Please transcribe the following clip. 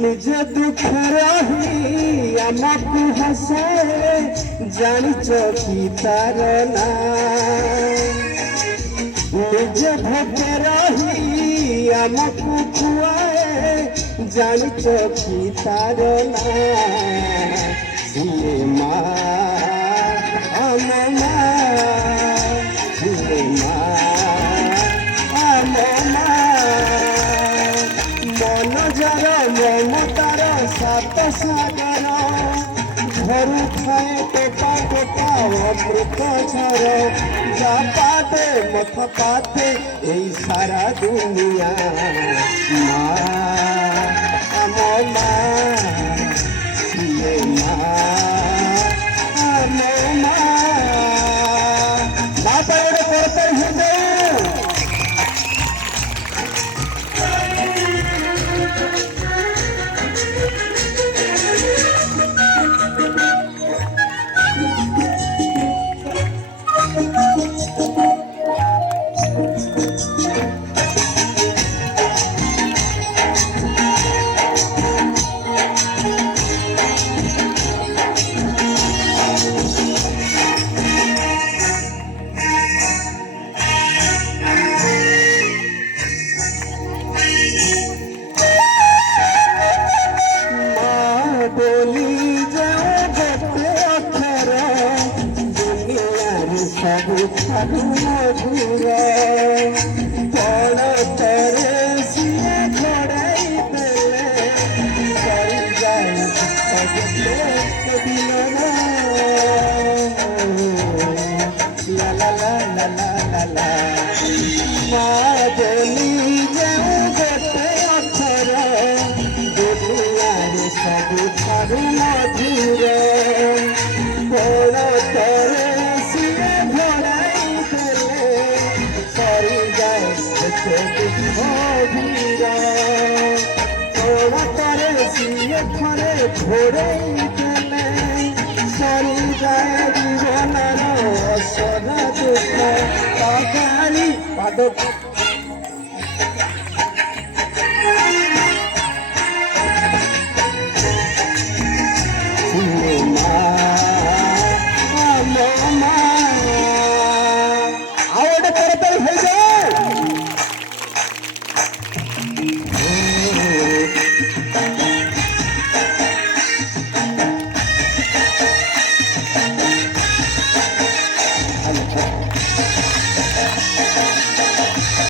निज दुख रही आमको हसाए जानिच कि तार ना निज भोग रही आमको खुआए जानिच कि तार ना सिए माँ आम माँ सिए माँ आम माँ मन जार ममतार सात सागर घरू खाए टोपा टोपा अमृत झर जा पाते मथ पाते यही सारा दुनिया माँ आम माँ सिए माँ आम माँ माँ पर करते हृदय सबुठारू मधुर पड़ तरे सिए घोड़ाई देले सरी जाए दिन ला ला ला ला ला ला माँ बोली जाऊँ गोटे अक्षर दुनियारे सबुठारू मधुर पड़ तरे तोड़ा करे सिए खरे घोड़े देले सरी जाए जीवन असर दुख गाड़ी पाद